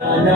وعلى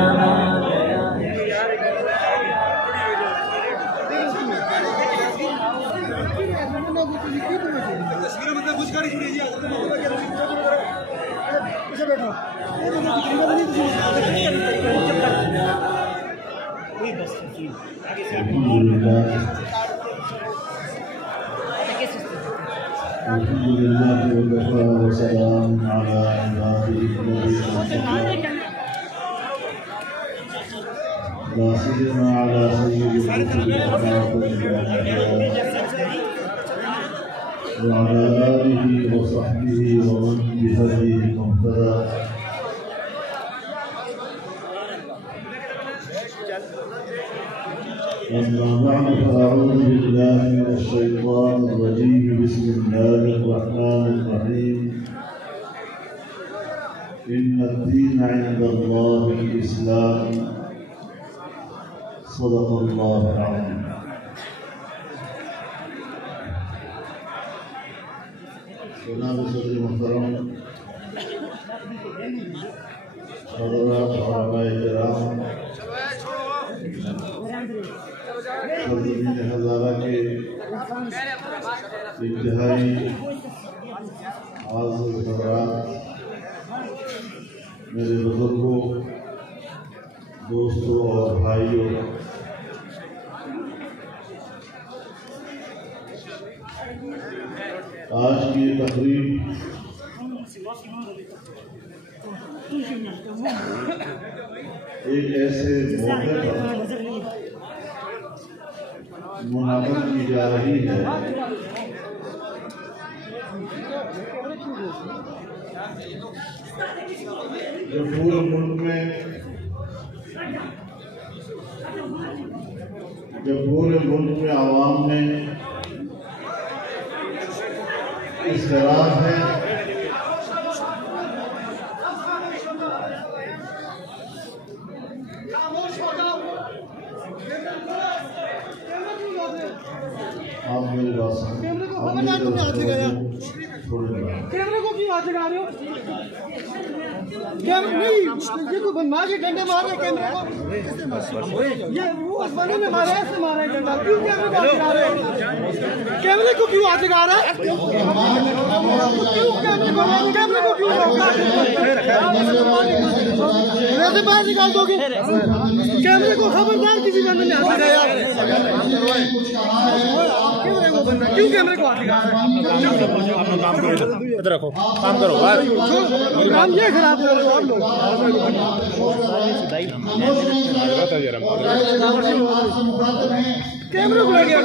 آله وصحبه ومن بهديه مهتدى. أما بعد فأعوذ بالله من الشيطان الرجيم. بسم الله الرحمن الرحيم. إن الدين عند الله الإسلام. صدق الله العظيم. جناب صدر محترم، حضرات علماء کرام، خادمین ہزارہ کے انتہائی معزز حضرات، میرے بزرگوں، دوستوں اور بھائیوں، آج کی یہ تقریب ایک ایسے موقع پر منعقد کی جا رہی ہے جب پورے ملک میں عوام میں اضطراب ہے، آپ میری بات سنیں، کیمرے کو کیوں ہاتھ لگا رہے ہو؟ نہیں، یہ کو بنوا کے ڈنڈے مار رہے کیمرے کو، یہ وہ اس بندے نے مارا ایسے مارا ہے ڈنڈا، کیوں کیمرے کو ہاتھ لگا رہے ہو؟ کیمرے کو کیوں ہاتھ لگا رہا ہے؟ کیمرے کو کیوں ویسے باہر نکال دو گے؟ کیمرے کو خبردار کسی بندے نے ہاتھ لگایا، کیوں کیمرے کو ہاتھ لگا رہا ہے؟ اپنا کام کرو، ادھر رکھو، کام کرو، کام یہ خراب کر رہے ہو آپ لوگ۔ کیمرے کو لگے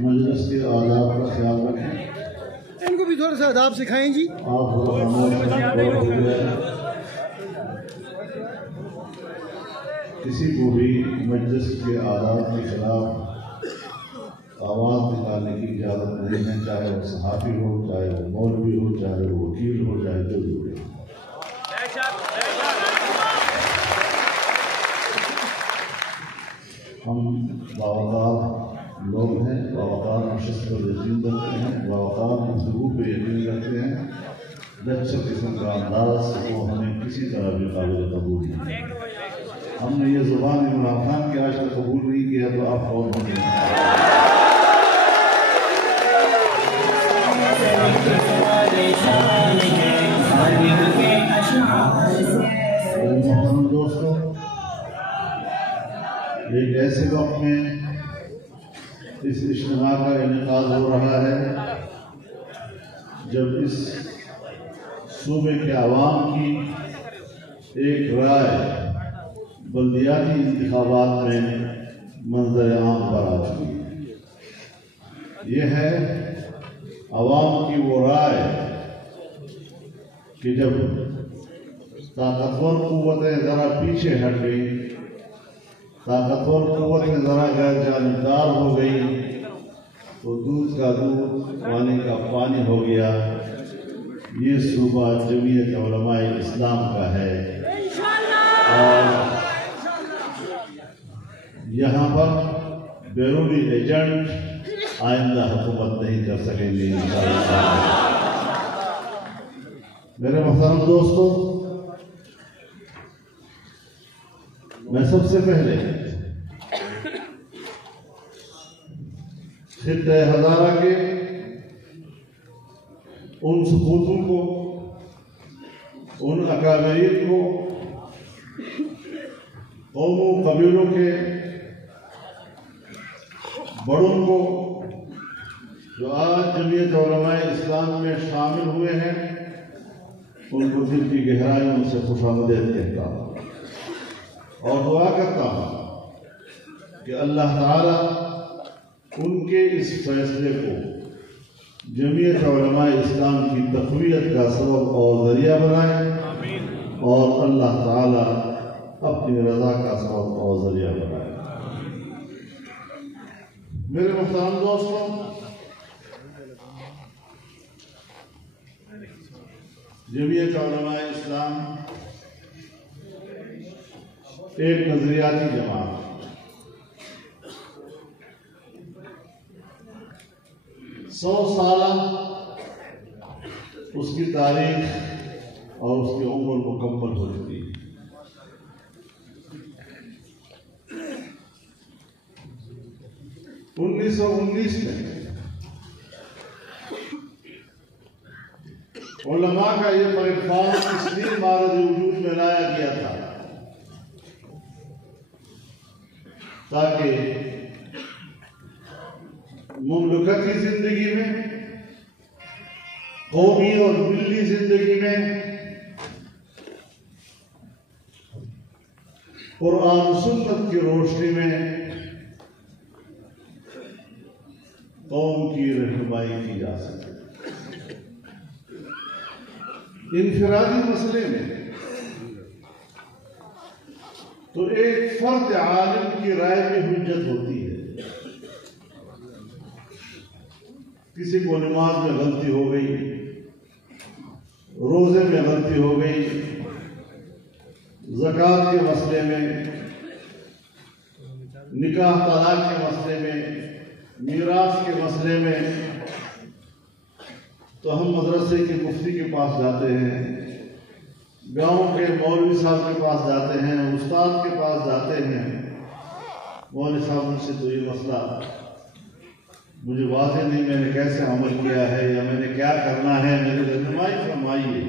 مجلس کے آداب کا خیال رکھیں، ان کو بھی تھوڑا سا آداب سکھائیں جی۔ کسی کو بھی مجلس کے آداب کے خلاف آواز نکالنے کی اجازت نہیں ہے، چاہے وہ صحافی ہو، چاہے وہ مولوی ہو، چاہے وہ وکیل ہو، چاہے جو بھی ہو۔ ہم باوقار لوگ ہیں، باوقار نشست پر یقین رکھتے ہیں، باوقار گفتگو پہ یقین رکھتے ہیں، لچک قسم کا انداز وہ ہمیں کسی طرح بھی قابل قبول نہیں۔ ہم نے یہ زبان عمران خان کی آج تک قبول نہیں کیا تو آپ اور ہونے محترم دوستوں، ایک ایسے وقت میں اس اجتماع کا انعقاد ہو رہا ہے جب اس صوبے کے عوام کی ایک رائے بلدیاتی انتخابات میں منظر عام پر آ چکی ہے۔ یہ ہے عوام کی وہ رائے کہ جب طاقتور قوتیں ذرا پیچھے ہٹ گئی، طاقتور قوتیں ذرا غیر جانبدار ہو گئی تو دودھ کا دودھ، پانی کا پانی ہو گیا۔ یہ صوبہ جمعیت علماء اسلام کا ہے اور یہاں پر بیرونی ایجنٹ آئندہ حکومت نہیں کر سکیں گے انشاءاللہ۔ میرے محترم دوستو، میں سب سے پہلے خطہ ہزارہ کے ان سپوتوں کو، ان اکابرین کو، قوموں قبیلوں کے بڑوں کو جو آج جمعیت علماء اسلام میں شامل ہوئے ہیں، ان کو دل کی گہرائیوں سے خوش آمدید کہتا ہوں اور دعا کرتا ہوں کہ اللہ تعالی ان کے اس فیصلے کو جمعیت علماء اسلام کی تقویت کا سبب اور ذریعہ بنائے اور اللہ تعالی اپنی رضا کا سبب اور ذریعہ بنائے۔ میرے محترم دوستوں، جمعیت علماء اسلام ایک نظریاتی جماعت، 100 سالہ اس کی تاریخ اور اس کی عمر مکمل ہو چکی ہے۔ انیس سو انیس میں علماء کا یہ پلیٹ فارم اس لیے مارد وجود میں لایا گیا تھا تاکہ مملکتی زندگی میں، قومی اور ملی زندگی میں قرآن و سنت کی روشنی میں قوم کی رہنمائی کی جا سکے۔ انفرادی مسئلے میں تو ایک فرد عالم کی رائے میں حجت ہوتی ہے۔ کسی کو نماز میں غلطی ہو گئی، روزے میں غلطی ہو گئی، زکوٰۃ کے مسئلے میں، نکاح طلاق کے مسئلے میں، میراث کے مسئلے میں، تو ہم مدرسے کے مفتی کے پاس جاتے ہیں، گاؤں کے مولوی صاحب کے پاس جاتے ہیں، استاد کے پاس جاتے ہیں۔ مولوی صاحب مجھ سے تو یہ مسئلہ مجھے واضح نہیں، میں نے کیسے عمل کیا ہے یا میں نے کیا کرنا ہے، میری رہنمائی فرمائیے۔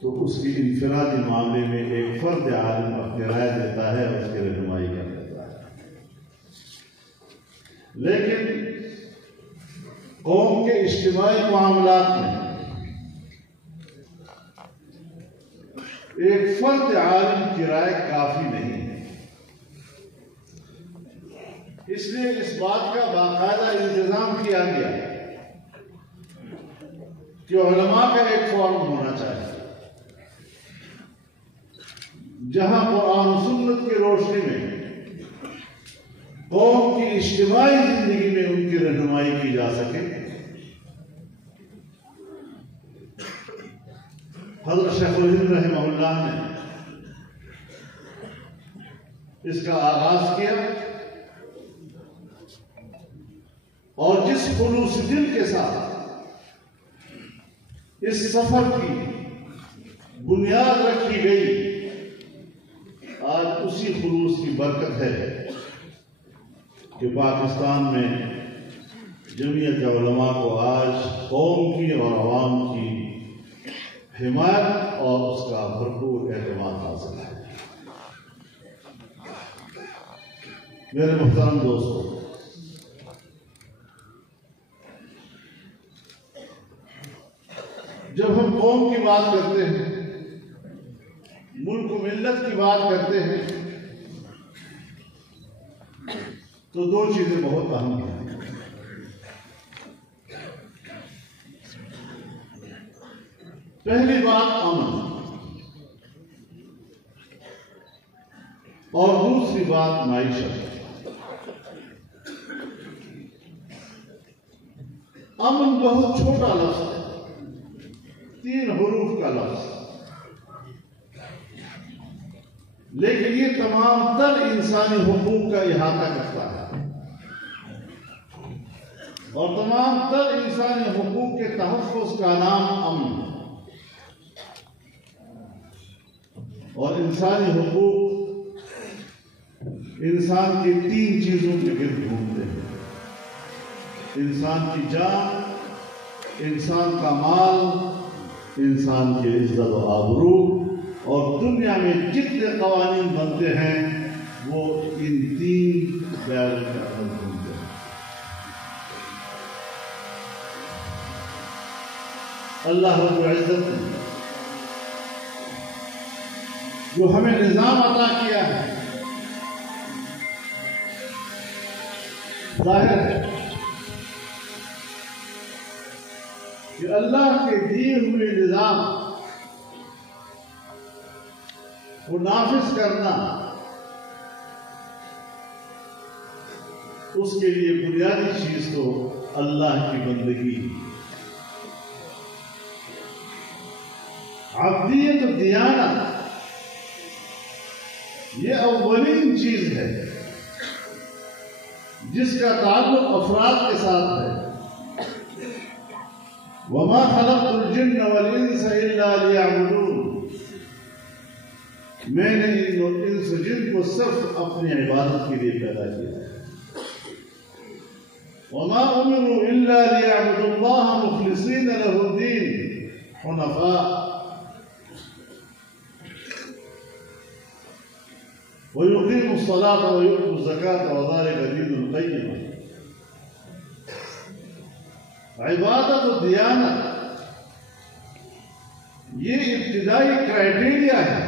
تو اس کی انفرادی معاملے میں ایک فرد عالم اپنی رائے دیتا ہے اور اس کی رہنمائی کر دیتا ہے۔ لیکن قوم کے اجتماعی معاملات میں ایک فرد عالم کی رائے کافی نہیں ہے۔ اس لیے اس بات کا باقاعدہ انتظام کیا گیا کہ علماء کا ایک فورم ہونا چاہیے جہاں قرآن و سنت کی روشنی میں قوم کی اجتماعی زندگی میں ان کی رہنمائی کی جا سکے۔ حضرت شیخ الہند رحمہ اللہ نے اس کا آغاز کیا اور جس خلوص دل کے ساتھ اس سفر کی بنیاد رکھی گئی، آج اسی خلوص کی برکت ہے کہ پاکستان میں جمعیت علماء کو آج قوم کی اور عوام کی حمایت اور اس کا بھرپور اعتماد حاصل ہے۔ میرے محترم دوستو، جب ہم قوم کی بات کرتے ہیں، ملک و ملت کی بات کرتے ہیں، تو دو چیزیں بہت اہم ہیں۔ پہلی بات امن اور دوسری بات معیشت۔ امن بہت چھوٹا لفظ ہے، 3 حروف کا لفظ، لیکن یہ تمام تر انسانی حقوق کا احاطہ کرتا ہے، اور تمام تر انسانی حقوق کے تحفظ کا نام امن ہے۔ اور انسانی حقوق انسان کی 3 چیزوں کے گرد گھومتے ہیں: انسان کی جان، انسان کا مال، انسان کی عزت و آبرو۔ اور دنیا میں جتنے قوانین بنتے ہیں وہ ان 3 دائروں کے اندر گھومتے ہیں۔ اللہ رب العزت نے جو ہمیں نظام عطا کیا ہے، ظاہر ہے کہ اللہ کے دیے ہوئے نظام کو نافذ کرنا اس کے لیے بنیادی چیز تو اللہ کی بندگی، عبدیت و دیانت، یہ اولین چیز ہے جس کا تعلق افراد کے ساتھ ہے۔ وَمَا خَلَقْتُ الْجِنَّ وَالْإِنسَ إِلَّا لِيَعْبُدُونَ، میں نے انس و جن کو صرف اپنی عبادت کے لیے پیدا کیا ہے۔ وَمَا أُمِرُوا إِلَّا لِيَعْبُدُوا اللَّهَ مُخْلِصِينَ لَهُ الدِّينَ حُنَفَاءَ وَيُقِيمُوا الصَّلَاةَ وَيُؤْتُوا الزَّكَاةَ وَذَلِكَ دِينُ الْقَيِّمَةِ۔ عبادت و دیانت یہ ابتدائی کرائیٹیریا ہے،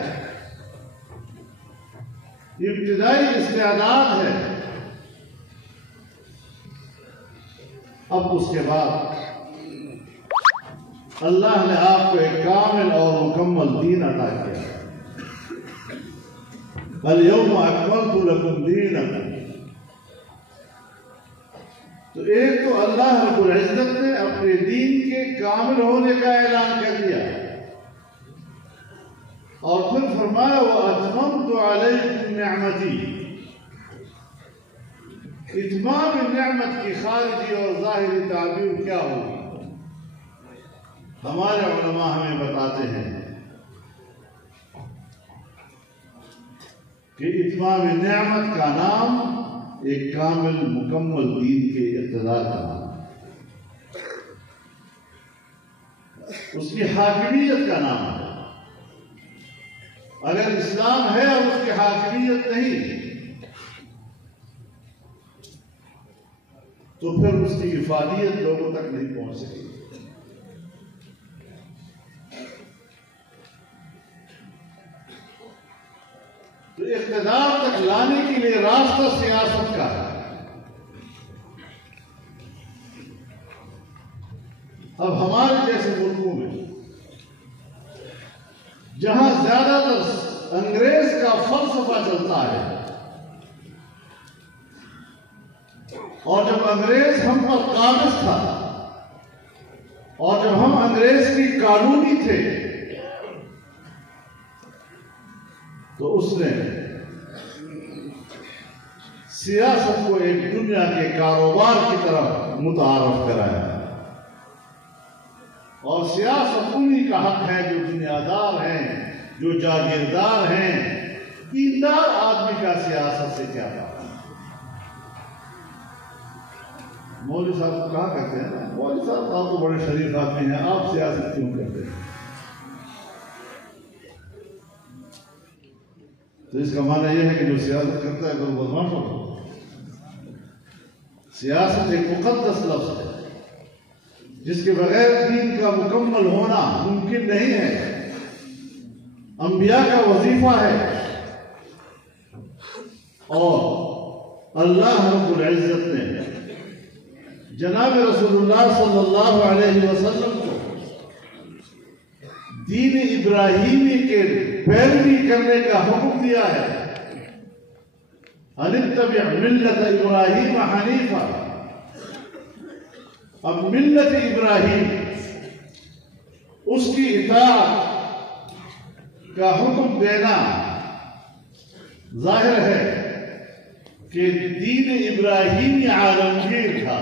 ابتدائی استعداد ہے۔ اب اس کے بعد اللہ نے آپ کو ایک کامل اور مکمل دین عطا کیا۔ اليوم اکملت لکم دینکم، تو ایک تو اللہ رب العزت نے اپنے دین کے کامل ہونے کا اعلان کر دیا، اور پھر فرمایا وَأَتْمَمْتُ عَلَيْكُمْ نِعْمَتِي۔ اتمام نعمت کی خارجی اور ظاہری تعبیر کیا ہوگی؟ ہمارے علماء ہمیں بتاتے ہیں کہ اتمام نعمت کا نام ایک کامل مکمل دین کے اقتدار کا نام، اس کی حاکمیت کا نام ہے۔ اگر اسلام ہے اور اس کی حاکمیت نہیں تو پھر اس کی افادیت لوگوں تک نہیں پہنچ سکے۔ تو اقتدار تک لانے کے لیے راستہ سیاست کا ہے۔ اب ہمارے جیسے ملکوں میں جہاں زیادہ تر انگریز کا فلسفہ چلتا ہے، اور جب انگریز ہم پر قابض تھا اور جب ہم انگریز کی کالونی تھے تو اس نے سیاست کو ایک دنیا کے کاروبار کی طرف متعارف کرایا، اور سیاست انہی کا حق ہے جو دنیا دار ہیں، جو جاگیردار ہیں۔ دیندار آدمی کا سیاست سے کیا تھا؟ مولوی صاحب کو کہا کرتے ہیں نا، مولوی صاحب آپ تو بڑے شریف آدمی ہیں، آپ سیاست کیوں کرتے ہیں؟ تو اس کا معنی یہ ہے کہ جو سیاست کرتا ہے تو بدماش ہوتا ہے۔ سیاست ایک مقدس لفظ ہے جس کے بغیر دین کا مکمل ہونا ممکن نہیں ہے۔ انبیاء کا وظیفہ ہے، اور اللہ رب العزت نے جناب رسول اللہ صلی اللہ علیہ وسلم کو دین ابراہیمی کے پیروی کرنے کا حکم دیا ہے۔ ان اتبع ملت ابراہیم حنیفا۔ اب ملت ابراہیم، اس کی اطاعت کا حکم دینا ظاہر ہے کہ دین ابراہیمی عالمگیر تھا.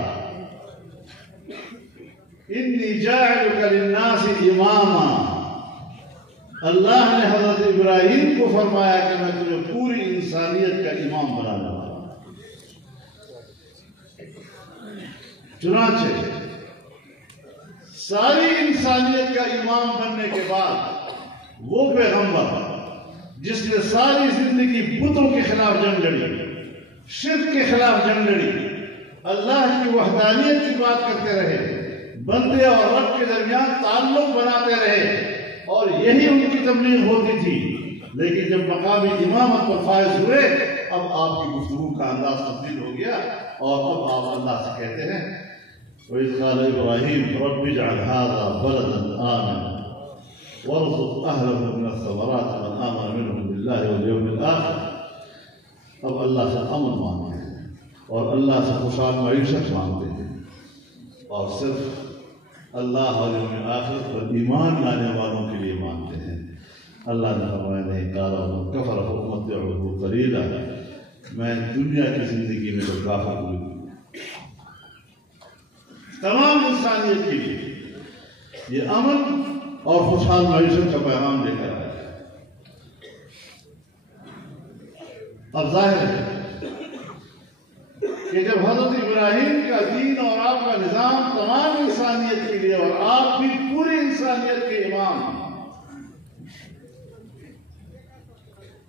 انی جاعلک للناس اماما. اللہ نے حضرت ابراہیم کو فرمایا کہ میں تجھے پوری انسانیت کا امام بنانے والا ہوں. چنانچہ ساری انسانیت کا امام بننے کے بعد وہ پیغمبر جس نے ساری زندگی بتوں کے خلاف جنگ لڑی، شرک کے خلاف جنگ لڑی، اللہ کی وحدانیت کی بات کرتے رہے، بندے اور رب کے درمیان تعلق بناتے رہے، اور یہی ان کی تبلیغ ہوتی تھی. لیکن جب مقامی امامت پر فائز ہوئے، اب آپ کی گفتگو کا انداز تبدیل ہو گیا، اور اب آپ اللہ سے کہتے ہیں وَإِذْ قَالَ إِبْرَاهِيمُ رَبِّ اجْعَلْ هَٰذَا بَلَدًا آمِنًا وَارْزُقْ أَهْلَهُ مِنَ الثَّمَرَاتِ مَنْ آمَنَ مِنْهُم بِاللَّهِ وَالْيَوْمِ الْآخِرِ. اب اللہ سے امن مانگتے ہیں اور اللہ سے خوشحال معیشت مانگتے ہیں، اور صرف اللہ اور یوم آخرت پر ایمان لانے والوں کے لیے مانتے ہیں. اللہ نے فرمایا نہیں قال ومن کفر فأمتعه قلیلا. میں دنیا کی زندگی میں تو کافر ہوئی تمام انسانیت کے لیے یہ امن اور خوشحال معیشت کا پیغام لے کر آیا. اب ظاہر ہے کہ جب حضرت ابراہیم کا دین اور آپ کا نظام تمام انسانیت کے لیے، اور آپ بھی پوری انسانیت کے امام،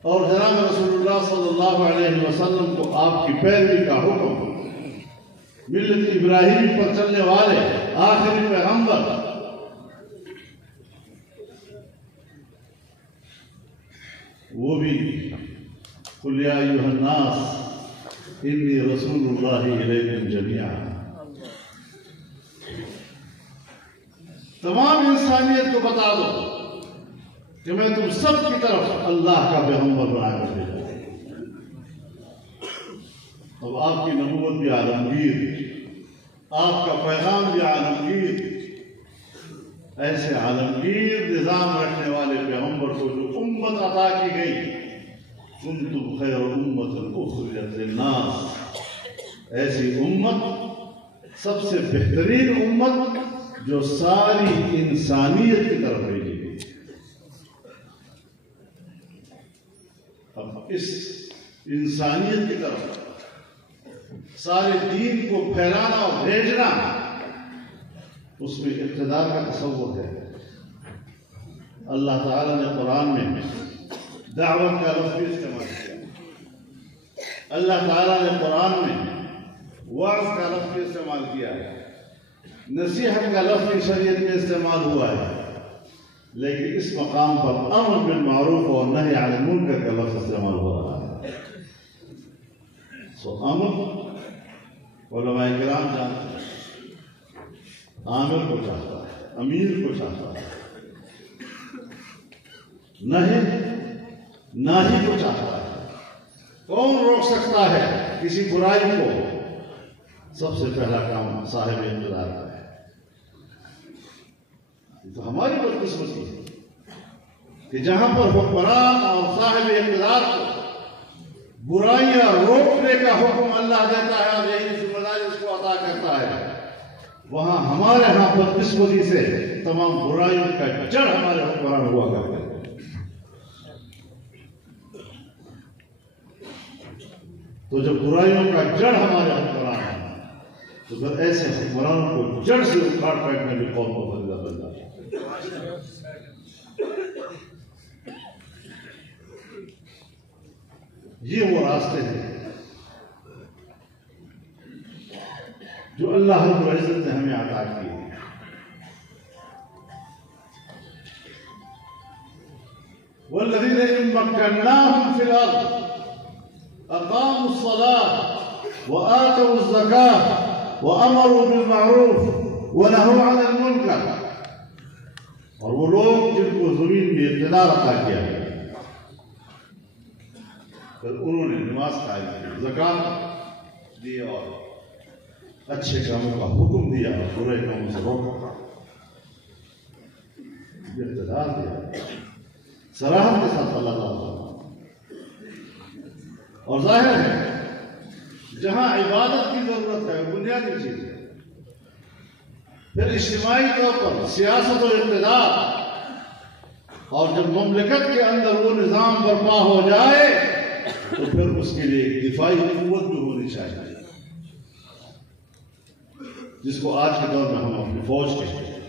اور جناب رسول اللہ صلی اللہ علیہ وسلم کو آپ کی پیروی کا حکم، ملت ابراہیم پر چلنے والے آخری پیغمبر، وہ بھی قل یا ایھا الناس انی رسول اللہ الیکم جمیعا. تمام انسانیت کو بتا دو کہ میں تم سب کی طرف اللہ کا پیغمبر بنا کر بھیجا. اب آپ کی نبوت بھی عالمگیر، آپ کا پیغام بھی عالمگیر. ایسے عالمگیر نظام رکھنے والے پیغمبر کو جو امت عطا کی گئی، کنتم خیر امت اخرجت للناس، ایسی امت، سب سے بہترین امت جو ساری انسانیت کی طرف بھیجی گئی. اب اس انسانیت کی طرف سارے دین کو پھیلانا اور بھیجنا، اس میں اقتدار کا تصور ہے. اللہ تعالیٰ نے قرآن میں دعوت کا لفظ بھی استعمال کیا. اللہ تعالیٰ نے قرآن میں وعظ کا لفظ بھی استعمال کیا ہے، نصیحت کا لفظ بھی شریعت میں استعمال ہوا ہے. لیکن اس مقام پر امر بالمعروف اور نہی عن المنکر کا لفظ استعمال ہو رہا ہے. سو امر علماء کرام جانتے ہیں، عامر کو چاہتا ہے، امیر کو چاہتا ہے، ناہی کو چاہتا ہے. کون روک سکتا ہے کسی برائی کو؟ سب سے پہلا کام صاحب اقتدار کا ہے. تو ہماری بدقسمتی ہے کہ جہاں پر حکمران اور صاحب اقتدار کو برائیاں روکنے کا حکم اللہ دیتا ہے اور یہی ذمہ داری اس کو عطا کرتا ہے، وہاں ہمارے ہاں بدقسمتی سے تمام برائیوں کا جڑ ہمارے حکمران ہوا کرتے ہیں. تو جب برائیوں کا جڑ ہمارے حکمران ہے تو پھر ایسے حکمرانوں کو جڑ سے اکھاڑ پھینکنے بھی قوم کو فریضہ بن جاتا ہے. یہ وہ راستے ہیں جو اللہ رب العزت نے ہمیں عطا کیے ہیں. والذین ان مکناہم فی الارض اقاموا الصلاة وآتوا الزکاة وامروا بالمعروف ونہوا عن المنکر. اور وہ لوگ جن کو زمین میں اقتدار عطا کیا گیا، پھر انہوں نے نماز قائم کی، زکات دی اور اچھے کاموں کا حکم دیا اور برے کاموں سے روکا، اقتدار دیا. صراحت کے ساتھ اللہ تعالیٰ اور ظاہر ہے جہاں عبادت کی ضرورت ہے بنیادی چیز ہے، پھر اجتماعی طور پر سیاست و اقتدار، اور جب مملکت کے اندر وہ نظام برپا ہو جائے تو پھر اس کے لیے ایک دفاعی قوت بھی ہونی چاہیے، جس کو آج کے دور میں ہم اپنی فوج کہتے ہیں،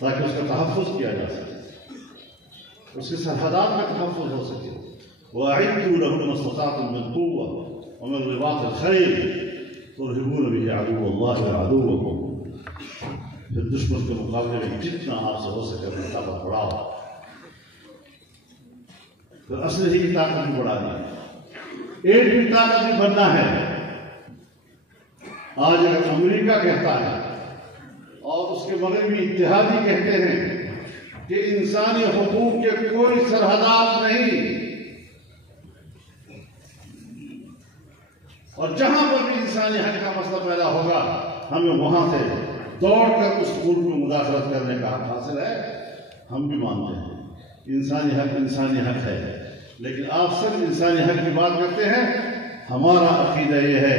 تاکہ اس کا تحفظ کیا جا سکے، اس کی سرحدات کا تحفظ ہو سکے۔ وَأَعِدُّوا لَهُم مَّا اسْتَطَعْتُم مِّن قُوَّةٍ وَمِن رِّبَاطِ الْخَيْلِ تُرْهِبُونَ بِهِ عَدُوَّ اللَّهِ وَعَدُوَّكُمْ، پھر دشمن کے مقابلے میں جتنا آپ سے ہو سکے اپنی طاقت بڑھاؤ، پھر اسلحے کی طاقت بھی بڑھانی ہے، ایک بھی طاقت بھی بننا ہے۔ آج اگر امریکہ کہتا ہے اور اس کے مغربی اتحادی کہتے ہیں کہ انسانی حقوق کے کوئی سرحدات نہیں، اور جہاں پر بھی انسانی حق کا مسئلہ پیدا ہوگا ہمیں وہاں سے دوڑ کر اس ملک میں مداخلت کرنے کا حق حاصل ہے، ہم بھی مانتے ہیں انسانی حق ہے، لیکن آپ صرف انسانی حق کی بات کرتے ہیں۔ ہمارا عقیدہ یہ ہے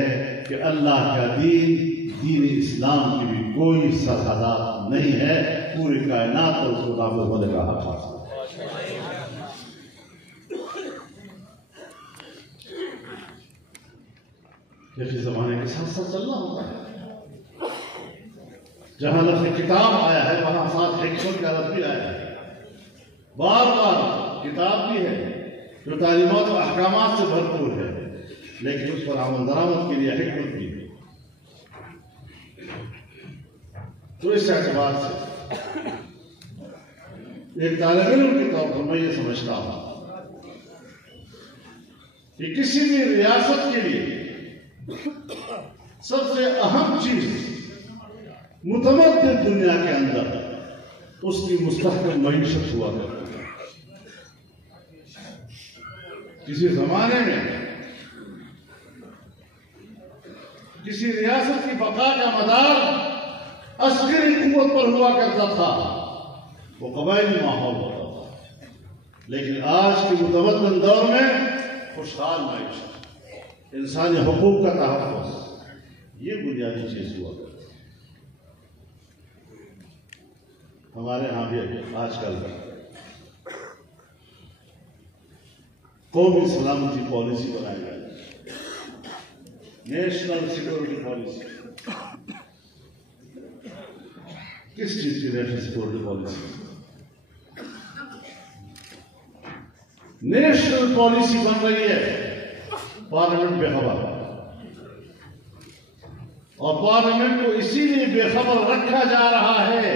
کہ اللہ کا دین اسلام کی بھی کوئی سرحدات نہیں ہے، پوری کائنات پر اس کو نافذ ہونے کا حق حاصل ہے۔ جیسے زمانے کے ساتھ ساتھ چلنا ہوتا ہے، جہاں لفظ کتاب آیا ہے وہاں ساتھ حکمت کا لفظ بھی آیا ہے، بار بار کتاب بھی ہے جو تعلیمات و احکامات سے بھرپور ہے، لیکن اس پر عمل درآمد کے لیے حکمت بھی ہے۔ تو اس اعتبار سے ایک طالب علم کے طور پر میں یہ سمجھتا ہوں کہ کسی بھی ریاست کے لیے سب سے اہم چیز متمدن دنیا کے اندر اس کی مستحکم معیشت ہوا کرتی ہے۔ کسی زمانے میں کسی ریاست کی بقا کا مدار عسکری قوت پر ہوا کرتا تھا، وہ قبائلی ماحول ہوتا تھا، لیکن آج کے متمدن دور میں خوشحال معیشت، انسانی حقوق کا تحفظ، یہ بنیادی چیز ہوا کرتی ہے۔ ہمارے ہاں بھی آج کل قومی سلامتی پالیسی بنائی جائے، نیشنل سیکورٹی پالیسی۔ کس چیز کی national security policy? National policy بن رہی ہے، پارلیمنٹ بے خبر، اور پارلیمنٹ کو اسی لیے بے خبر رکھا جا رہا ہے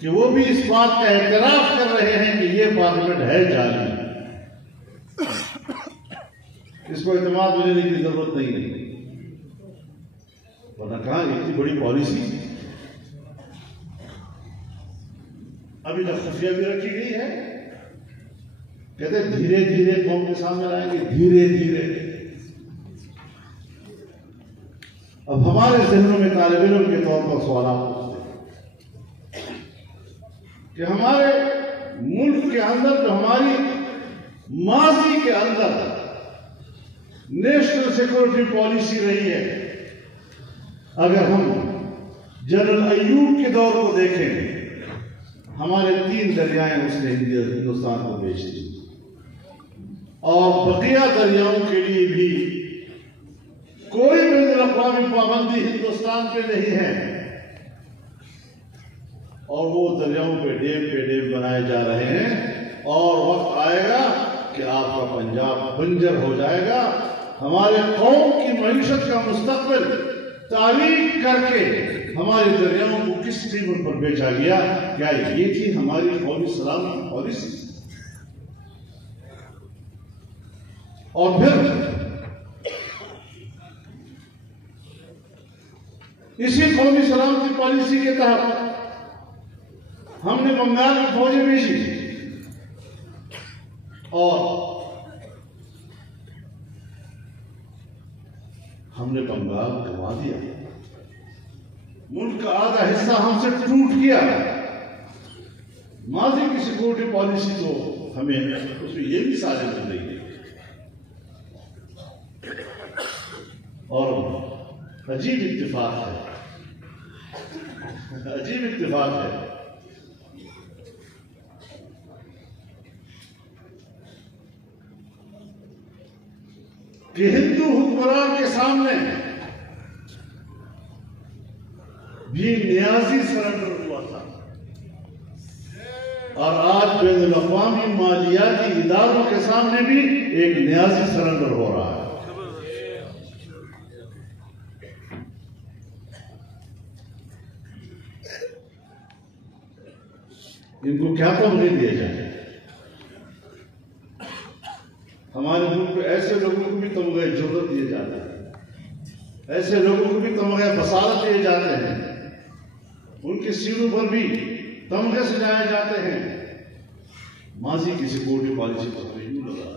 کہ وہ بھی اس بات کا اعتراف کر رہے ہیں کہ یہ پارلیمنٹ ہے جعلی، اس کو اعتماد میں لینے کی ضرورت نہیں ہے، ورنہ کہاں اتنی بڑی پالیسی ابھی تک خفیہ بھی رکھی گئی ہے، کہتے ہیں دھیرے دھیرے قوم کے سامنے لائیں گے، دھیرے دھیرے۔ اب ہمارے ذہنوں میں طالب علم کے طور پر سوالات اٹھتے ہیں کہ ہمارے ملک کے اندر جو ہماری ماضی کے اندر نیشنل سیکورٹی پالیسی رہی ہے، اگر ہم جنرل ایوب کے دور کو دیکھیں، ہمارے 3 دریائیں اس نے ہندوستان کو بیچ دی، اور بقیہ دریاؤں کے لیے بھی کوئی بین الاقوامی پابندی ہندوستان پہ نہیں ہے، اور وہ دریاؤں پہ ڈیم بنائے جا رہے ہیں، اور وقت آئے گا کہ آپ کا پنجاب بنجر ہو جائے گا۔ ہمارے قوم کی معیشت کا مستقبل تاریخ کر کے ہمارے دریاؤں کو کس قیمت پر بیچا گیا؟ کیا یہ تھی ہماری قومی سلامتی پالیسی؟ اور پھر اسی قومی سلامتی پالیسی کے تحت ہم نے بنگال میں فوجیں بھیجی، اور ہم نے بنگال گنوا دیا، ملک کا آدھا حصہ ہم سے ٹوٹ گیا۔ ماضی کی سیکورٹی پالیسی تو ہمیں اس میں یہ بھی سازش مل رہی ہے اور عجیب اتفاق ہے، عجیب اتفاق ہے کہ ہندو حکمران کے سامنے بھی نیازی سرنڈر ہوا تھا، اور آج بین الاقوامی مالیاتی اداروں کے سامنے بھی ایک نیازی سرنڈر ہو رہا ہے۔ ان کو کیا تمغے دیے جائیں؟ ہمارے ملک میں ایسے لوگوں کو بھی تمغے جرأت دیے جاتے ہیں، ایسے لوگوں کو بھی تمغے بصارت دیے جاتے ہیں، ان کے سینوں پر بھی تمغے سجائے جاتے ہیں۔ ماضی کی سیکورٹی پالیسی پر نہیں لگا۔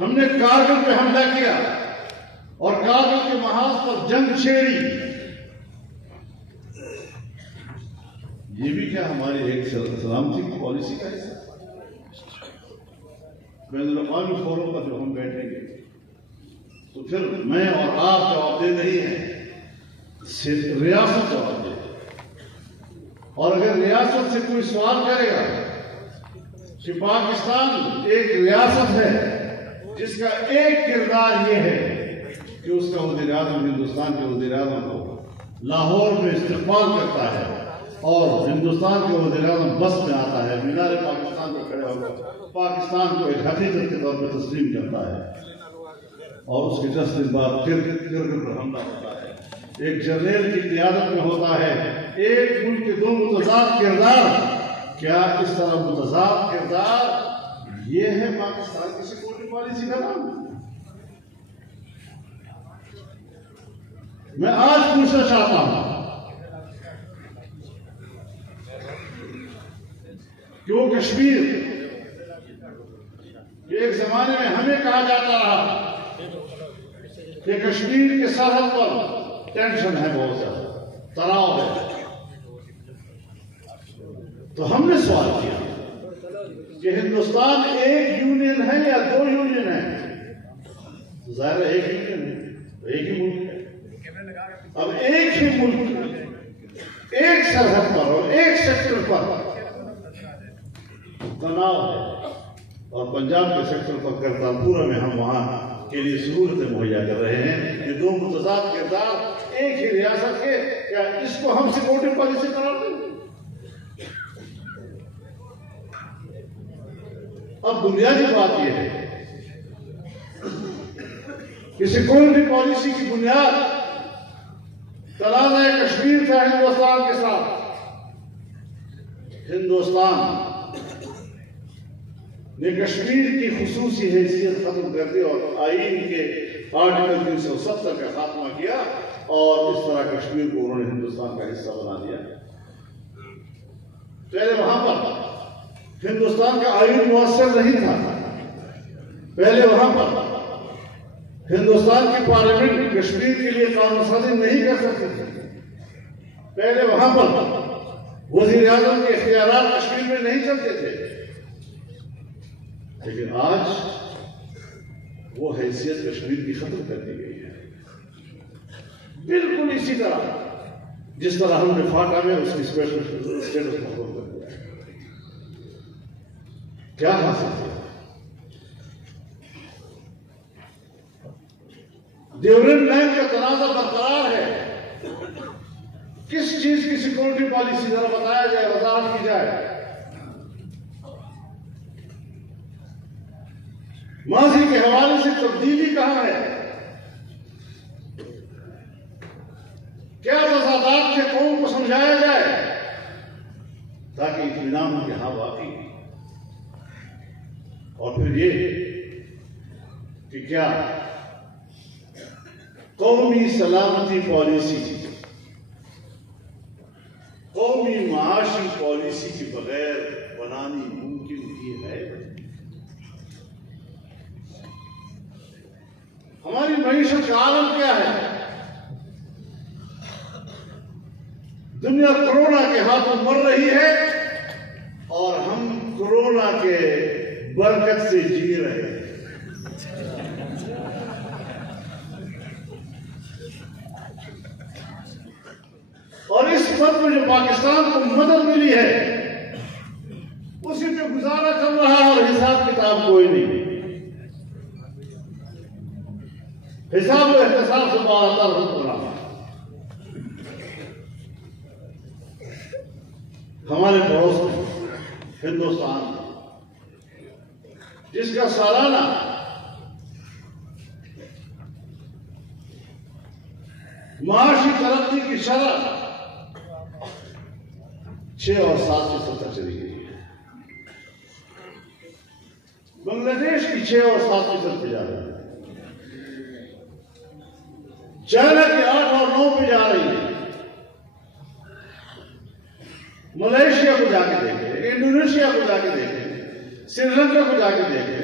ہم نے کارگل پہ حملہ کیا اور کارگل کے محاذ پر جنگ چھیڑی، یہ بھی کیا ہماری ایک سلامتی کی پالیسی کا حصہ؟ بین الاقوامی فورم پر جو ہم بیٹھیں گے تو پھر میں اور آپ جواب دہ نہیں ہیں، صرف ریاست جواب دے۔ اور اگر ریاست سے کوئی سوال کرے گا کہ پاکستان ایک ریاست ہے جس کا ایک کردار یہ ہے کہ اس کا وزیر اعظم ہندوستان کے وزیر اعظم کو لاہور میں استقبال کرتا ہے اور ہندوستان کے وزیر اعظم بس میں آتا ہے، مینار پاکستان پر کھڑے ہو کر پاکستان کو ایک حقیقت کے طور پہ تسلیم کرتا ہے، اور اس کے 10 دن بعد کرگل پر حملہ ہوتا ہے، ایک جرنیل کی قیادت میں ہوتا ہے۔ ایک ملک کے دو متضاد کردار، کیا اس طرح متضاد کردار یہ ہے پاکستان کی سیکورٹی پالیسی کا نام؟ میں آج پوچھنا چاہتا ہوں کہ وہ کشمیر، ایک زمانے میں ہمیں کہا جاتا رہا کہ کشمیر کے سرحد پر ٹینشن ہے، بہت زیادہ تناؤ ہے، تو ہم نے سوال کیا کہ ہندوستان ایک یونین ہے یا دو یونین ہے؟ ظاہر ہے ایک یونین ہے، ایک ہی ملک ہے۔ اب ایک ہی ملک، ایک سرحد پر اور ایک سیکٹر پر تناؤ ہے، اور پنجاب کے سیکٹر پر کرتارپورہ میں ہم وہاں کے لیے سہولتیں مہیا کر رہے ہیں۔ یہ دو متضاد کردار ایک ہی ریاست کے، کیا اس کو ہم سیکورٹی پالیسی قرار دیں؟ اب بنیادی بات یہ ہے کہ سیکورٹی پالیسی کی بنیاد تنازع کشمیر تھا ہندوستان کے ساتھ۔ ہندوستان نے کشمیر کی خصوصی حیثیت ختم کر دی اور آئین کے آرٹیکل 370 کا خاتمہ کیا، اور اس طرح کشمیر کو انہوں نے ہندوستان کا حصہ بنا دیا۔ پہلے وہاں پر ہندوستان کا آئین مؤثر نہیں تھا، پہلے وہاں پر ہندوستان کی پارلیمنٹ کشمیر کے لیے قانون سازی نہیں کر سکتی تھی، پہلے وہاں پر وزیر اعظم کے اختیارات کشمیر میں نہیں چلتے تھے، لیکن آج وہ حیثیت کشمیر کی ختم کر دی گئی ہے، بالکل اسی طرح جس طرح ہم نے فاٹا میں اس کی اسپیشل اسٹیٹس محفوظ کر دیا۔ کیا حاصل کیا؟ ڈیورنڈ لائن کا تنازع برقرار ہے، کس چیز کی سیکورٹی پالیسی ذرا بتایا جائے، وضاحت کی جائے۔ ماضی کے حوالے سے تبدیلی کہاں ہے؟ کیا تضادات کے قوم کو سمجھایا جائے تاکہ اطمینان ہو کہ ہاں واقعی، اور پھر یہ کہ کیا قومی سلامتی پالیسی، قومی معاشی پالیسی کے بغیر بنانی ممکن ہی ہے؟ ہماری معیشت کا عالم کیا ہے؟ دنیا کرونا کے ہاتھوں مر رہی ہے اور ہم کرونا کے برکت سے جی رہے ہیں۔ اور اس وقت میں جو پاکستان کو مدد ملی ہے اسی پہ گزارا چل رہا ہے، اور حساب کتاب کوئی نہیں۔ حساب و احتساب سے بارہ رہا ہمارے پڑوس میں ہندوستان جس کا سالانہ معاشی ترقی کی شرح 6 اور 7% تک چلی گئی ہے، بنگلہ دیش کی 6 اور 7% پہ جا رہی ہے، چائنا کی 8 اور 9 پہ جا رہی ہے، ملیشیا کو جا کے دیکھیں، انڈونیشیا کو جا کے دیکھیں، سری لنکا کو جا کے دیکھیں،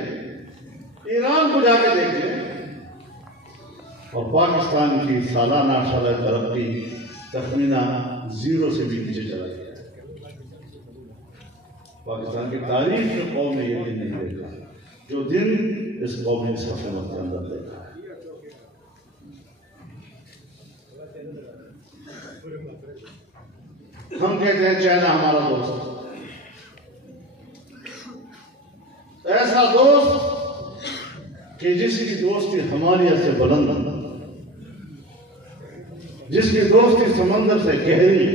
ایران کو جا کے دیکھیں، اور پاکستان کی سالانہ شرح ترقی تخمینہ 0 سے بھی نیچے چلا گیا۔ پاکستان کی تاریخ میں قوم نے یہ دن نہیں دیکھا جو دن اس قوم نے اس حکومت کے اندر دیکھا ہے۔ ہم کہتے ہیں چائنا ہمارا دوست، ایسا دوست کہ جس کی دوستی ہمالیہ سے بلند، جس کی دوستی سمندر سے گہری،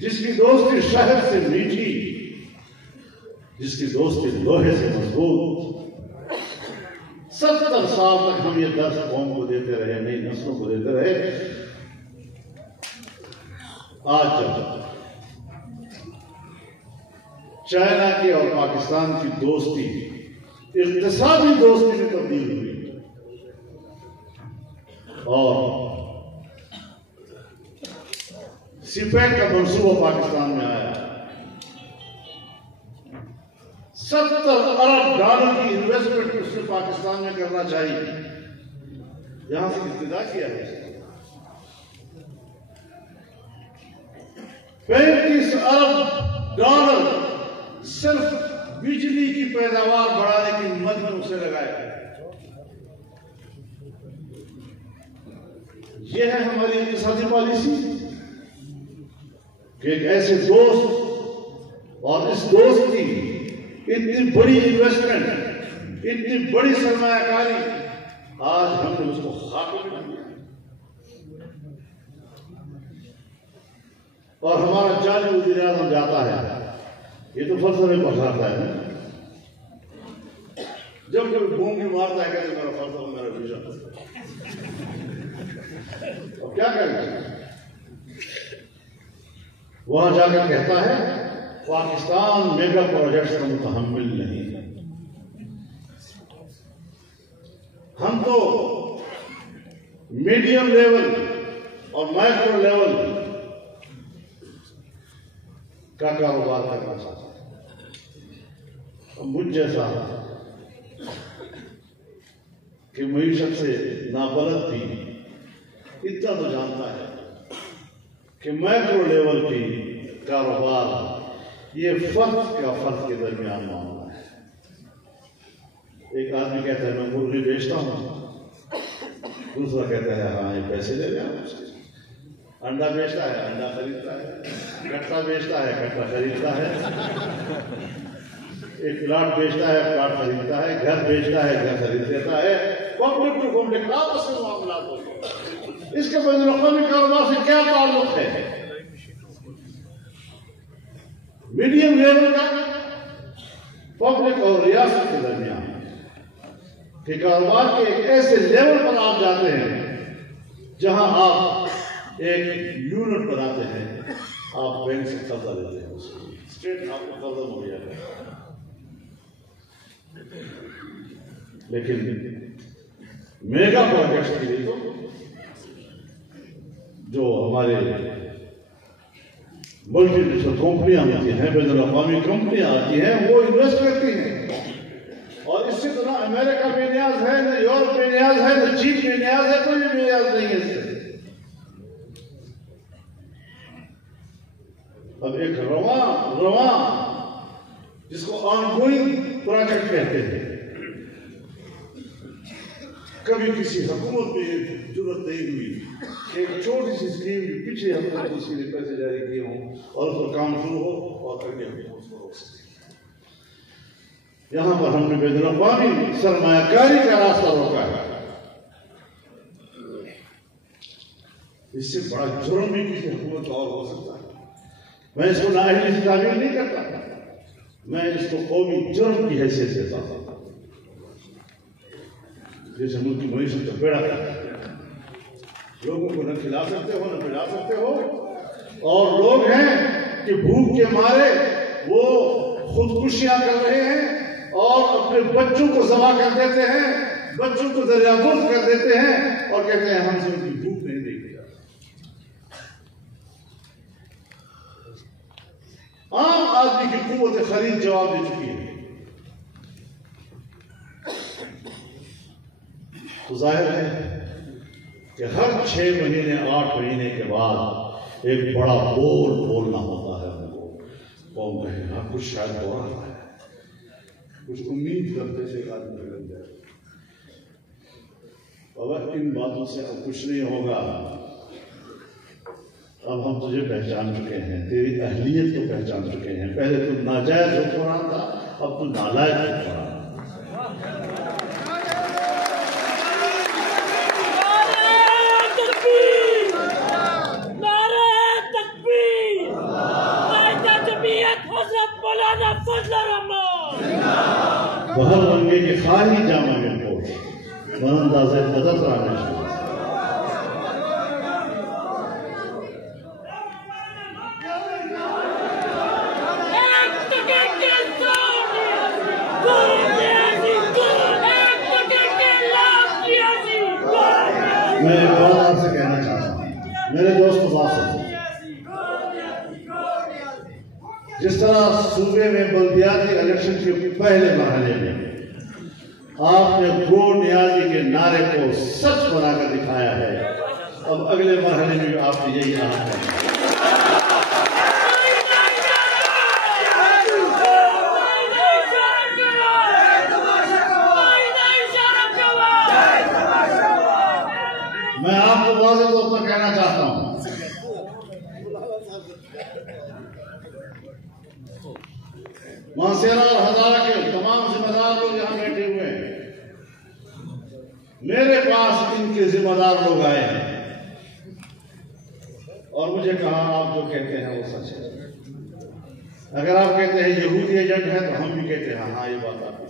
جس کی دوستی شہد سے میٹھی، جس کی دوستی لوہے سے مضبوط۔ 70 سال تک ہم یہ درس قوم کو دیتے رہے، نئی نسلوں کو دیتے رہے۔ آج جب چائنا کی اور پاکستان کی دوستی اقتصادی دوستی میں تبدیل ہوئی اور سپیک کا منصوبہ پاکستان میں آیا، 70 ارب ڈالر کی انویسٹمنٹ اس نے پاکستان میں کرنا چاہیے، یہاں سے ابتدا کیا ہے۔ 35 ارب ڈالر صرف بجلی کی پیداوار بڑھانے کی مد میں اسے لگائے۔ یہ ہے ہماری اقتصادی پالیسی کہ ایک ایسے دوست اور اس دوست کی اتنی بڑی انویسٹمنٹ، اتنی بڑی سرمایہ کاری، آج ہم نے اس کو خاک میں ڈال دیا اور ہمارا جعلی وزیر اعظم جاتا ہے، یہ تو فلسفے پڑھاتا ہے نا، جب کوئی گونگی مارتا ہے کہتے میرا فلسفہ میرا ویژن، اور کیا کریں؟ وہاں جا کر کہتا ہے پاکستان میگا پروجیکٹس کا متحمل نہیں ہے، ہم تو میڈیم لیول اور مائکرو لیول کا کاروبار کرنا چاہتا ہے۔ مجھ جیسا کہ معیشت سے نابلد بھی اتنا تو جانتا ہے کہ مائکرو لیول کی کاروبار یہ فرد کا فرد کے درمیان معاملہ ہے۔ ایک آدمی کہتا ہے میں مرغی بیچتا ہوں، دوسرا کہتا ہے ہاں یہ پیسے لے لیں، انڈا بیچتا ہے انڈا خریدتا ہے، کٹا بیچتا ہے کٹا خریدتا ہے، ایک پلاٹ بیچتا ہے پلاٹ خریدتا ہے، گھر بیچتا ہے گھر خرید دیتا ہے۔ پبلک ٹو پبلک آپس میں معاملات ہوتے ہیں، اس کے بین الاقوامی کاروبار سے کیا تعلق ہے؟ میڈیم لیول کا پبلک اور ریاست کے درمیان کہ کاروبار کے ایک ایسے لیول پر آپ جاتے ہیں جہاں آپ ایک یونٹ بناتے ہیں، آپ بینک سے قرضہ لیتے ہیں، اسٹیٹ آپ کو قرضہ مہیا کرتا ہے۔ لیکن میگا پروجیکٹس کے لیے تو جو ہمارے ملٹی نیشنل کمپنیاں ہوتی ہیں، بین الاقوامی کمپنیاں آتی ہیں، وہ انویسٹ کرتی ہیں، اور اس سے تو نہ امریکہ بے نیاز ہے، نہ یورپ بے نیاز ہے، نہ چین بے نیاز ہے، کوئی بھی بے نیاز نہیں ہے اس سے۔ اب ایک رواں جس کو آن گوئنگ پروجیکٹ کہتے ہیں، کبھی کسی حکومت میں ضرورت نہیں ہوئی کہ ایک چھوٹی سی اسکیم کے پیچھے حکومت اس کے لیے پیسے جاری کیے ہوں اور اس پر کام شروع ہو اور کر کے ہم اس کو روک سکتے ہیں۔ یہاں پر ہم نے بین الاقوامی سرمایہ کاری کا راستہ روکا ہے۔ اس سے بڑا جرم بھی کسی حکومت کا اور ہو سکتا ہے۔ میں اس کو نااہلی سے تعبیر نہیں کرتا، میں اس کو قومی جرم کی حیثیت سے دیتا ہوں۔ جیسے ملک کی معیشت کا بیڑا کرتا ہے، لوگوں کو نہ کھلا سکتے ہو نہ پلا سکتے ہو، اور لوگ ہیں کہ بھوک کے مارے وہ خودکشیاں کر رہے ہیں اور اپنے بچوں کو ذبح کر دیتے ہیں، بچوں کو دریا برد کر دیتے ہیں اور کہتے ہیں ہم سے ان کی بھوک نہیں دیکھی۔ عام آدمی کی قوت خرید جواب دے چکی ہے۔ تو ظاہر ہے کہ ہر 6 مہینے 8 مہینے کے بعد ایک بڑا بول بولنا ہوتا ہے ہم کو، قوم کہے ہاں کچھ شاید ہو رہا ہے، کچھ امید کرتے سے ایک آدمی لگ جائے۔ اگر ان باتوں سے اب کچھ نہیں ہوگا، اب ہم تجھے پہچان چکے ہیں، تیری اہلیت کو پہچان چکے ہیں۔ پہلے تو ناجائز حکمران تھا، اب تو نالائق حکمران۔ بہر رنگے کے خالی جامع میں پوش برانداز قدرت رانے شروع۔ میں ایک بات آپ سے کہنا چاہتا ہوں میرے دوست بات سنو، جس طرح صوبے میں بلدیاتی الیکشن کے پہلے مرحلے میں آپ نے گو نیازی کے نعرے کو سچ بنا کر دکھایا ہے، اب اگلے مرحلے میں آپ نے یہی عہد کرنا ہے۔ میں آپ کو واضح طور پر کہنا چاہتا ہوں، مانسیرا اور ہزارہ کے تمام ذمہ دار لوگ یہاں بیٹھے ہوئے ہیں، میرے پاس ان کے ذمہ دار لوگ آئے ہیں اور مجھے کہا آپ جو کہتے ہیں وہ سچ ہے۔ اگر آپ کہتے ہیں یہودی ایجنٹ ہے تو ہم بھی کہتے ہیں ہاں یہ بات آپ کی۔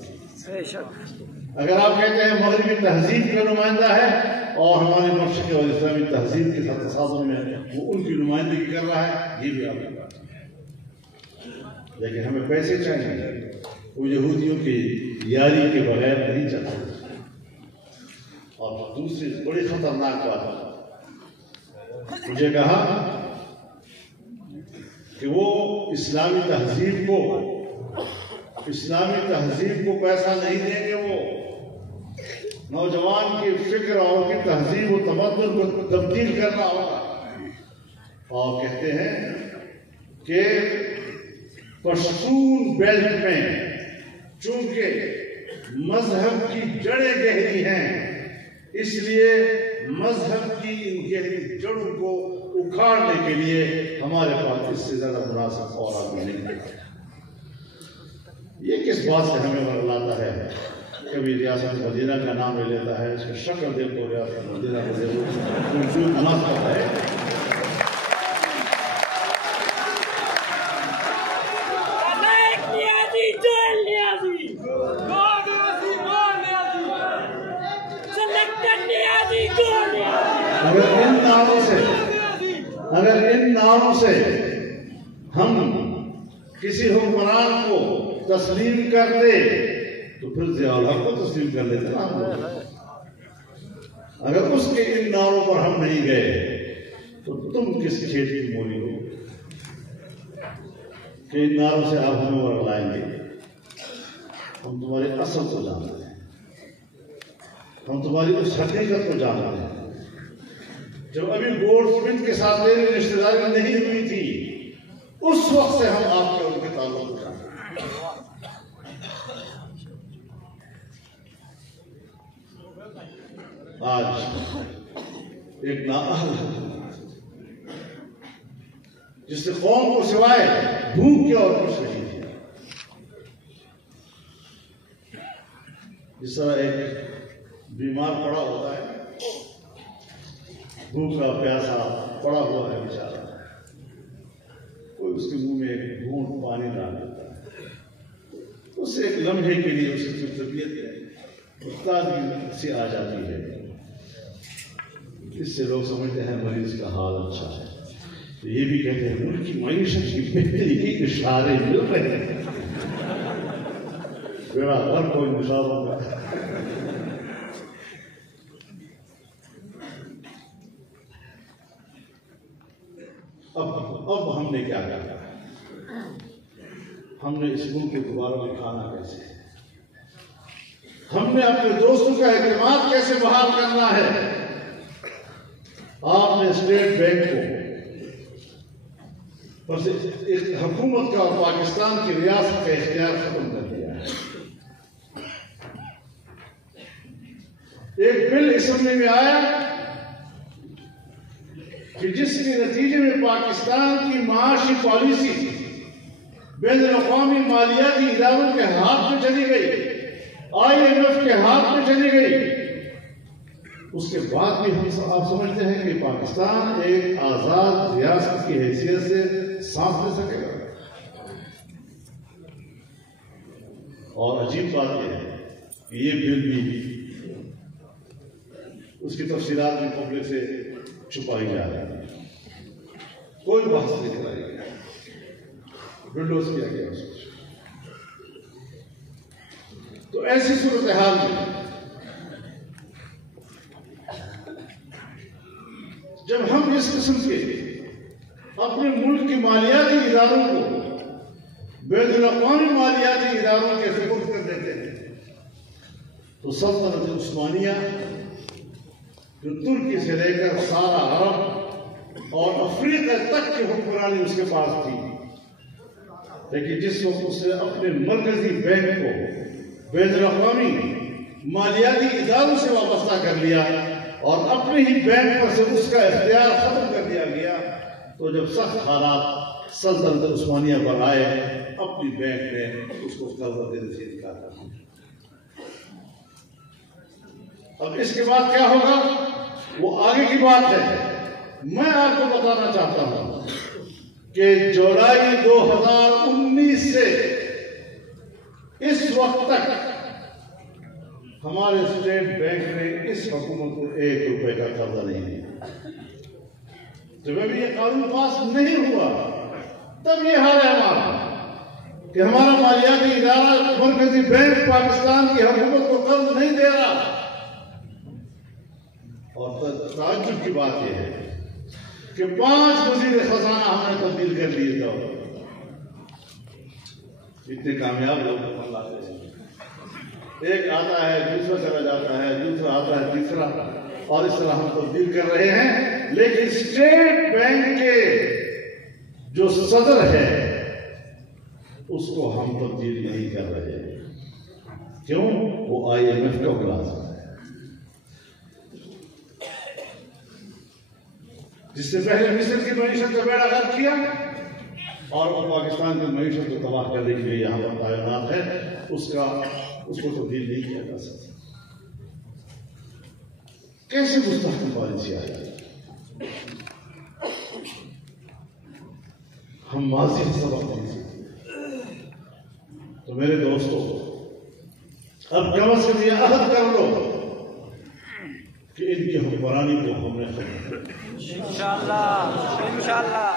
اگر آپ کہتے ہیں مغربی تہذیب کا نمائندہ ہے اور ہمارے مشرقی اور اسلامی تہذیب کے ساتھ تصادم میں وہ ان کی نمائندگی کر رہا ہے، یہ بھی آپ کی بات ہے۔ لیکن ہمیں پیسے چاہیے، وہ یہودیوں کی یاری کے بغیر نہیں چل سکتے۔ اور دوسری بڑی خطرناک بات مجھے کہا کہ وہ اسلامی تہذیب کو پیسہ نہیں دیں گے، وہ نوجوان کی فکر اور کی تہذیب و تمدن کو تبدیل کرنا ہوگا۔ اور کہتے ہیں کہ پشتون بیلٹ میں چونکہ مذہب کی جڑیں گہری ہیں، اس لیے مذہب کی ان گہری جڑوں کو اکھاڑنے کے لیے ہمارے پاس اس سے زیادہ مناسب اور آدمی نہیں ہے۔ یہ کس بات سے ہمیں ورلاتا ہے؟ کبھی ریاست مدینہ کا نام لے لیتا ہے، اس کا شکل دیکھو ریاست مدینہ کو دیکھو مناسب ہے۔ اگر ان ناموں سے ہم کسی حکمران کو تسلیم کرتے تو پھر ضیاء الحق کو تسلیم کر لیتے نا ہم لوگ۔ اگر اس کے ان ناموں پر ہم نہیں گئے تو تم کس کھیت کی مولی ہو کہ ان ناموں سے آپ ہمیں ورلائیں گے؟ ہم تمہارے اصل کو جانتے ہیں، ہم تمہاری اس حقیقت کو جانتے ہیں۔ جب ابھی گولڈ سمتھ کے ساتھ میری رشتہ داری نہیں ہوئی تھی، اس وقت سے ہم آپ کے ان کے تعلق کو جانتے ہیں۔ آج ایک نااہل جس نے قوم کو سوائے بھوک کے اور کچھ نہیں کیا. جس طرح ایک بیمار پڑا ہوتا ہے، بھوکا پیاسا پڑا ہوا ہے بیچارہ، کوئی اس کے منہ میں ایک گھونٹ پانی ڈال دیتا ہے، اس سے ایک لمحے کے لیے اس کی طبیعت تازگی سے آ جاتی ہے. اس سے لوگ سمجھتے ہیں مریض کا حال اچھا ہے. یہ بھی کہتے ہیں ملک کی معیشت کی بہتری کے اشارے مل رہے ہیں. میرا ہر کوئی مثال ہوگا. اب ہم نے کیا کیا؟ ہم نے اس ملک کو دوبارہ اٹھانا کیسے؟ ہم نے اپنے دوستوں کا اعتماد کیسے بحال کرنا ہے؟ آپ نے اسٹیٹ بینک کو بس ایک حکومت کا اور پاکستان کی ریاست کا اختیار ختم کر دیا ہے. ایک بل اسمبلی میں آیا کہ جس کے نتیجے میں پاکستان کی معاشی پالیسی بین الاقوامی مالیاتی اداروں کے ہاتھ میں چلی گئی، IMF کے ہاتھ میں چلی گئی. اس کے بعد بھی آپ سمجھتے ہیں کہ پاکستان ایک آزاد ریاست کی حیثیت سے سانس لے سکے گا؟ اور عجیب بات یہ ہے کہ یہ بل بھی اس کی تفصیلات بھی پبلک سے چھپائی جا رہی ہے، کوئی بحث نہیں کرائی گئی، ونڈوز کیا گیا اس کو. تو ایسی صورتحال میں جب ہم اس قسم کے اپنے ملک کی مالیاتی اداروں کو بین الاقوامی مالیاتی اداروں کے سپرد کر دیتے ہیں تو سلطنت عثمانیہ جو ترکی سے لے کر سارا عرب اور افریقہ تک کی حکمرانی اس کے پاس تھی، لیکن جس وقت اس نے اپنے مرکزی بینک کو بین الاقوامی مالیاتی اداروں سے وابستہ کر لیا اور اپنے ہی بینک پر سے اس کا اختیار ختم کر دیا گیا، تو جب سخت حالات سلطنت عثمانیہ پر آئے اپنی بینک نے اس کو قرضہ دینے سے انکار کر دیا. اب اس کے بعد کیا ہوگا وہ آگے کی بات ہے. میں آپ کو بتانا چاہتا ہوں کہ جولائی 2019 سے اس وقت تک ہمارے اسٹیٹ بینک نے اس حکومت کو 1 روپے کا قرضہ نہیں دیا. جب ابھی یہ قانون پاس نہیں ہوا تب یہ حال ہے ہمارا کہ ہمارا مالیاتی ادارہ مرکزی بینک پاکستان کی حکومت کو قرض نہیں دے رہا. اور تعجب کی بات یہ ہے کہ 5 وزیر خزانہ ہم نے تبدیل کر لیے تھے. اتنے کامیاب لوگ لاتے ہیں، ایک آتا ہے دوسرا چلا جاتا ہے، دوسرا آتا ہے تیسرا، اور اس طرح ہم تبدیل کر رہے ہیں. لیکن اسٹیٹ بینک کے جو صدر ہے اس کو ہم تبدیل نہیں کر رہے. کیوں؟ وہ IMF کا ملازم ہے. جس سے پہلے مصر کی معیشت کا بیڑا غرق کیا اور پاکستان کی معیشت کو تباہ کرنے کے لیے یہاں پر تعینات ہے، اس کو تبدیل نہیں کیا جا سکتا. کیسے مستحکم پالیسی آئی؟ ہم ماضی سے سبق نہیں سیکھتے. تو میرے دوستوں اب کم از کم یہ عہد کر لو کہ ان کی حکمرانی کو ہم نے ختم کر دیا. انشاءاللہ انشاءاللہ.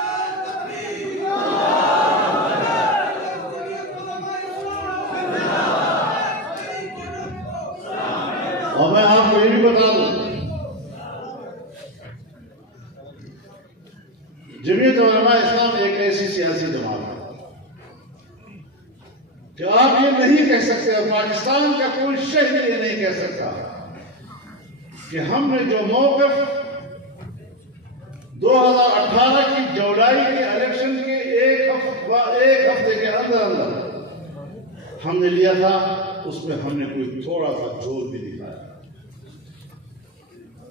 اور میں آپ کو یہ بھی بتا دوں جمعیت علماء اسلام ایک ایسی سیاسی جماعت ہے کہ آپ یہ نہیں کہہ سکتے، اور پاکستان کا کوئی شہری یہ نہیں کہہ سکتا کہ ہم نے جو موقف 2018 کی جولائی کے الیکشن کے ایک ہفتے کے اندر ہم نے لیا تھا، اس میں ہم نے کوئی تھوڑا سا جھول بھی دکھایا.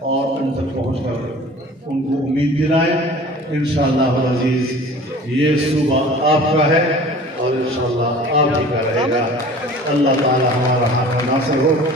اور ان تک پہنچ کر ان کو امید دلائیں۔ انشاءاللہ العزیز یہ صوبہ آپ کا ہے اور انشاءاللہ آپ ہی کا رہے گا۔ اللہ تعالی ہمارا حق ناصر ہو۔